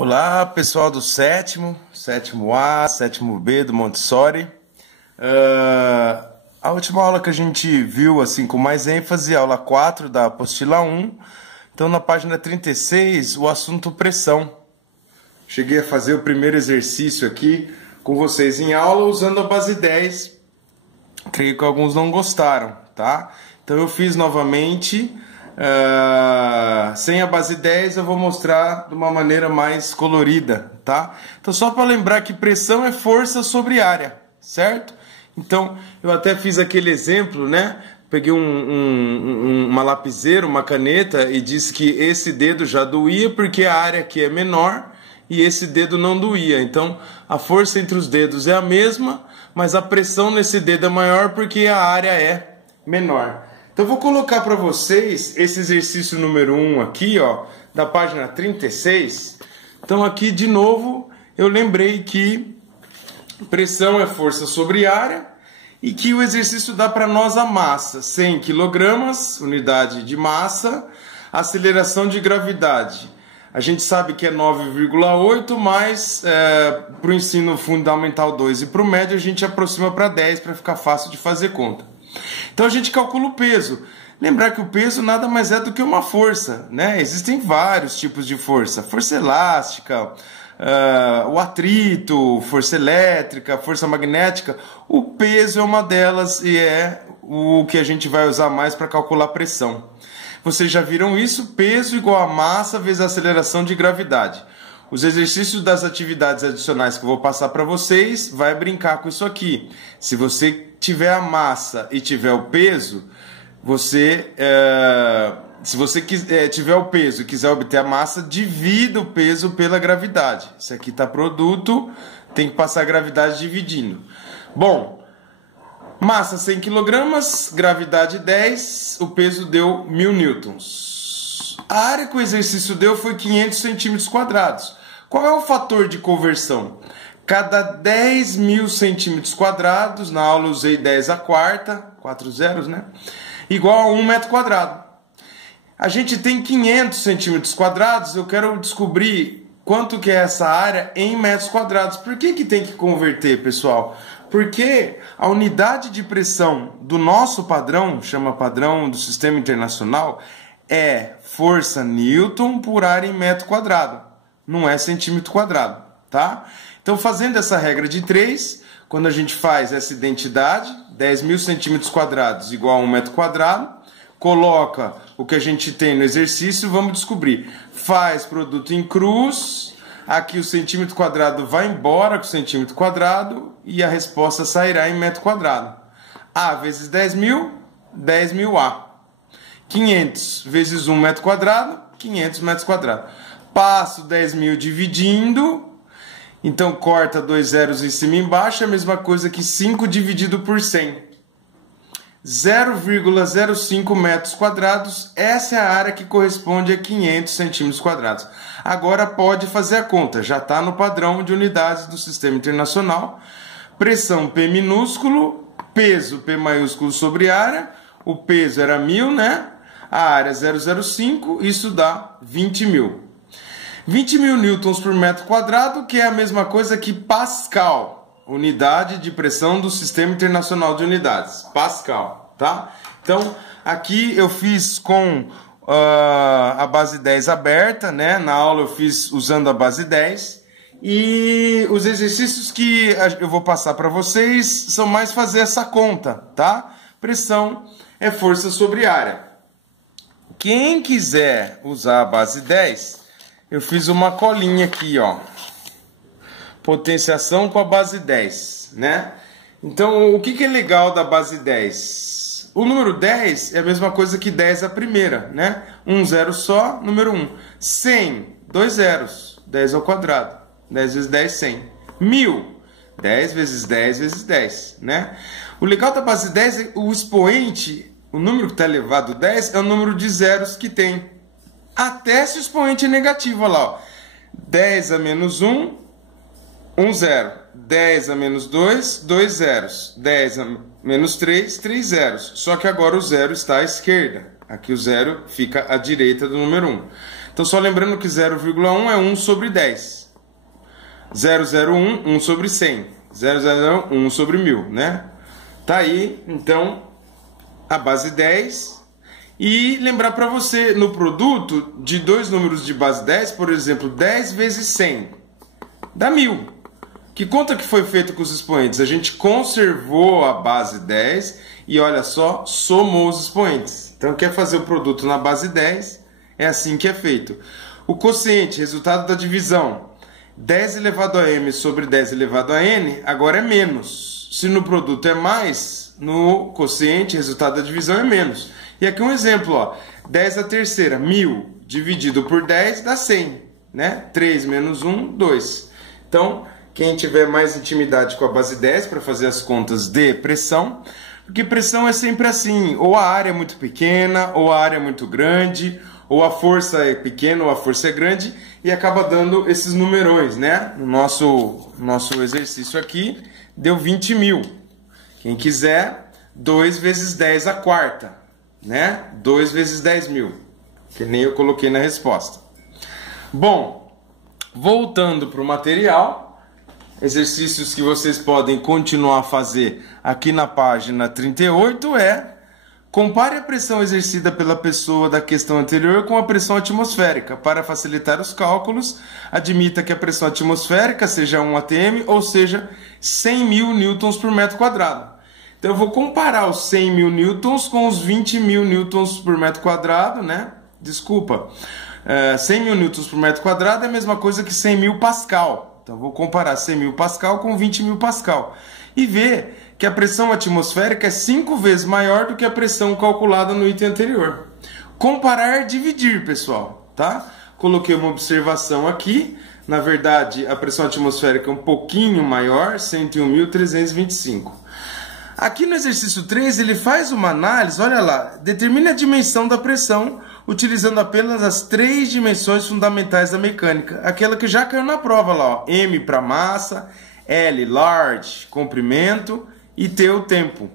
Olá, pessoal do sétimo A, sétimo B do Montessori. A última aula que a gente viu assim com mais ênfase, aula 4 da apostila 1. Então, na página 36, o assunto pressão. Cheguei a fazer o primeiro exercício aqui com vocês em aula usando a base 10. Creio que alguns não gostaram, tá? Então, eu fiz novamente. Sem a base 10 eu vou mostrar de uma maneira mais colorida, tá? Então só para lembrar que pressão é força sobre área, certo? Então eu até fiz aquele exemplo, né? Peguei uma lapiseira, uma caneta e disse que esse dedo já doía porque a área aqui é menor e esse dedo não doía. Então a força entre os dedos é a mesma, mas a pressão nesse dedo é maior porque a área é menor. Então eu vou colocar para vocês esse exercício número 1 aqui, ó, da página 36. Então aqui de novo eu lembrei que pressão é força sobre área e que o exercício dá para nós a massa, 100 kg, unidade de massa, aceleração de gravidade. A gente sabe que é 9,8, mas para o ensino fundamental 2 e para o médio a gente aproxima para 10 para ficar fácil de fazer conta. Então a gente calcula o peso. Lembrar que o peso nada mais é do que uma força, né? Existem vários tipos de força. Força elástica, o atrito, força elétrica, força magnética. O peso é uma delas e é o que a gente vai usar mais para calcular a pressão. Vocês já viram isso? Peso igual a massa vezes a aceleração de gravidade. Os exercícios das atividades adicionais que eu vou passar para vocês vai brincar com isso aqui. Se você tiver a massa e tiver o peso, se você tiver o peso e quiser obter a massa, divida o peso pela gravidade. Isso aqui está produto, tem que passar a gravidade dividindo. Bom, massa 100 kg, gravidade 10, o peso deu 1000 newtons. A área que o exercício deu foi 500 centímetros quadrados. Qual é o fator de conversão? Cada 10.000 centímetros quadrados, na aula eu usei 10 a quarta, 4 zeros, né? Igual a 1 metro quadrado. A gente tem 500 centímetros quadrados, eu quero descobrir quanto que é essa área em metros quadrados. Por que tem que converter, pessoal? Porque a unidade de pressão do nosso padrão, chama padrão do Sistema Internacional, é força Newton por área em metro quadrado. Não é centímetro quadrado, tá? Então, fazendo essa regra de 3, quando a gente faz essa identidade, 10.000 centímetros quadrados igual a 1 metro quadrado, coloca o que a gente tem no exercício, vamos descobrir. Faz produto em cruz, aqui o centímetro quadrado vai embora com o centímetro quadrado e a resposta sairá em metro quadrado. A vezes 10.000, 10.000A. 500 vezes 1 metro quadrado, 500 metros quadrados. Passo 10.000 dividindo, então corta 2 zeros em cima e embaixo, é a mesma coisa que 5 dividido por 100. 0,05 metros quadrados, essa é a área que corresponde a 500 centímetros quadrados. Agora pode fazer a conta, já está no padrão de unidades do Sistema Internacional. Pressão P minúsculo, peso P maiúsculo sobre área, o peso era 1000, né? A área 0,05, isso dá 20.000. 20.000 newtons por metro quadrado, que é a mesma coisa que Pascal, unidade de pressão do Sistema Internacional de Unidades, Pascal, tá? Então, aqui eu fiz com a base 10 aberta, né? Na aula eu fiz usando a base 10, e os exercícios que eu vou passar para vocês são mais fazer essa conta, tá? Pressão é força sobre área. Quem quiser usar a base 10... eu fiz uma colinha aqui, ó. Potenciação com a base 10, né? Então, o que é legal da base 10? O número 10 é a mesma coisa que 10 a primeira, né? Um zero só, número 1. 100, 2 zeros, 10 ao quadrado. 10 vezes 10, 100. 1000, 10 vezes 10 vezes 10, né? O legal da base 10 é o expoente, o número que está elevado 10 é o número de zeros que tem. Até se o expoente é negativo, olha lá, ó. 10 a menos 1, 1 zero. 10 a menos 2, 2 zeros. 10 a menos 3, 3 zeros. Só que agora o zero está à esquerda. Aqui o zero fica à direita do número 1. Então só lembrando que 0,1 é 1 sobre 10. 001, 1 sobre 100. 001, 1 sobre 1000, né? Tá aí, então, a base 10. E lembrar para você, no produto, de dois números de base 10, por exemplo, 10 vezes 100, dá 1000. Que conta que foi feito com os expoentes? A gente conservou a base 10 e, olha só, somou os expoentes. Então, quer fazer o produto na base 10, é assim que é feito. O quociente, resultado da divisão, 10 elevado a m sobre 10 elevado a n, agora é menos. Se no produto é mais, no quociente, resultado da divisão é menos. E aqui um exemplo, ó, 10 à terceira, 1000 dividido por 10 dá 100, né? 3 menos 1, 2. Então, quem tiver mais intimidade com a base 10 para fazer as contas de pressão, porque pressão é sempre assim, ou a área é muito pequena, ou a área é muito grande, ou a força é pequena, ou a força é grande, e acaba dando esses numerões, né? No nosso exercício aqui, deu 20.000. Quem quiser, 2 vezes 10 à quarta, né? 2 vezes 10.000, que nem eu coloquei na resposta. Bom, voltando para o material, exercícios que vocês podem continuar a fazer aqui na página 38 é: compare a pressão exercida pela pessoa da questão anterior com a pressão atmosférica. Para facilitar os cálculos, admita que a pressão atmosférica seja 1 atm, ou seja, 100.000 newtons por metro quadrado. Então eu vou comparar os 100.000 newtons com os 20.000 newtons por metro quadrado, né? Desculpa, 100.000 newtons por metro quadrado é a mesma coisa que 100.000 pascal. Então eu vou comparar 100.000 pascal com 20.000 pascal e ver que a pressão atmosférica é 5 vezes maior do que a pressão calculada no item anterior. Comparar é dividir, pessoal, tá? Coloquei uma observação aqui. Na verdade, a pressão atmosférica é um pouquinho maior, 101.325. Aqui no exercício 3, ele faz uma análise, olha lá, determine a dimensão da pressão utilizando apenas as 3 dimensões fundamentais da mecânica. Aquela que já caiu na prova lá, ó. M para massa, L, large, comprimento, e T, o tempo.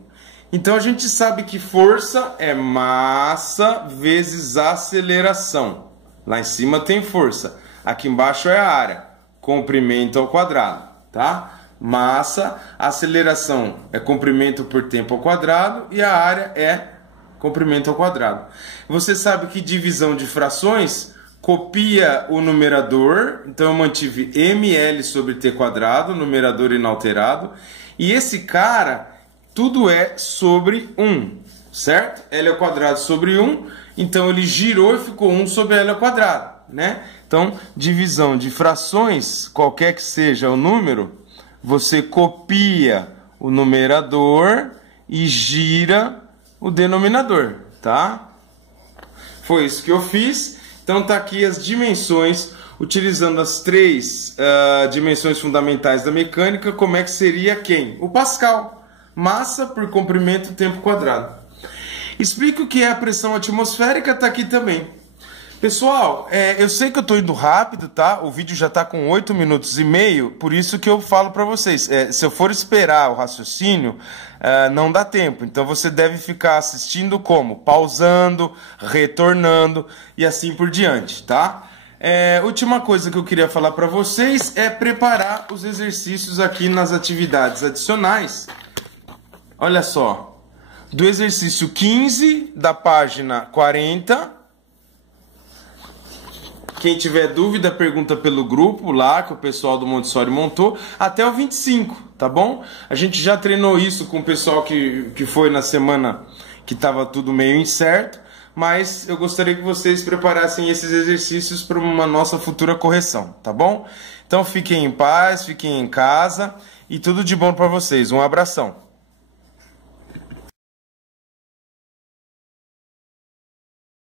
Então a gente sabe que força é massa vezes aceleração. Lá em cima tem força, aqui embaixo é a área, comprimento ao quadrado, tá? Massa, aceleração é comprimento por tempo ao quadrado e a área é comprimento ao quadrado. Você sabe que divisão de frações copia o numerador, então eu mantive ml sobre t quadrado, numerador inalterado, e esse cara, tudo é sobre 1, certo? L ao quadrado sobre 1, então ele girou e ficou 1 sobre L ao quadrado, né? Então, divisão de frações, qualquer que seja o número, você copia o numerador e gira o denominador, tá? Foi isso que eu fiz. Então tá aqui as dimensões, utilizando as 3 dimensões fundamentais da mecânica. Como é que seria quem? O Pascal. Massa por comprimento tempo quadrado. Explica o que é a pressão atmosférica, tá aqui também. Pessoal, eu sei que eu estou indo rápido, tá? O vídeo já está com 8 minutos e meio, por isso que eu falo para vocês. Se eu for esperar o raciocínio, não dá tempo. Então você deve ficar assistindo como? Pausando, retornando e assim por diante, tá? Última coisa que eu queria falar para vocês é preparar os exercícios aqui nas atividades adicionais. Olha só, do exercício 15 da página 40... Quem tiver dúvida, pergunta pelo grupo lá que o pessoal do Montessori montou, até o 25, tá bom? A gente já treinou isso com o pessoal que foi na semana que estava tudo meio incerto, mas eu gostaria que vocês preparassem esses exercícios para uma nossa futura correção, tá bom? Então fiquem em paz, fiquem em casa e tudo de bom para vocês. Um abração.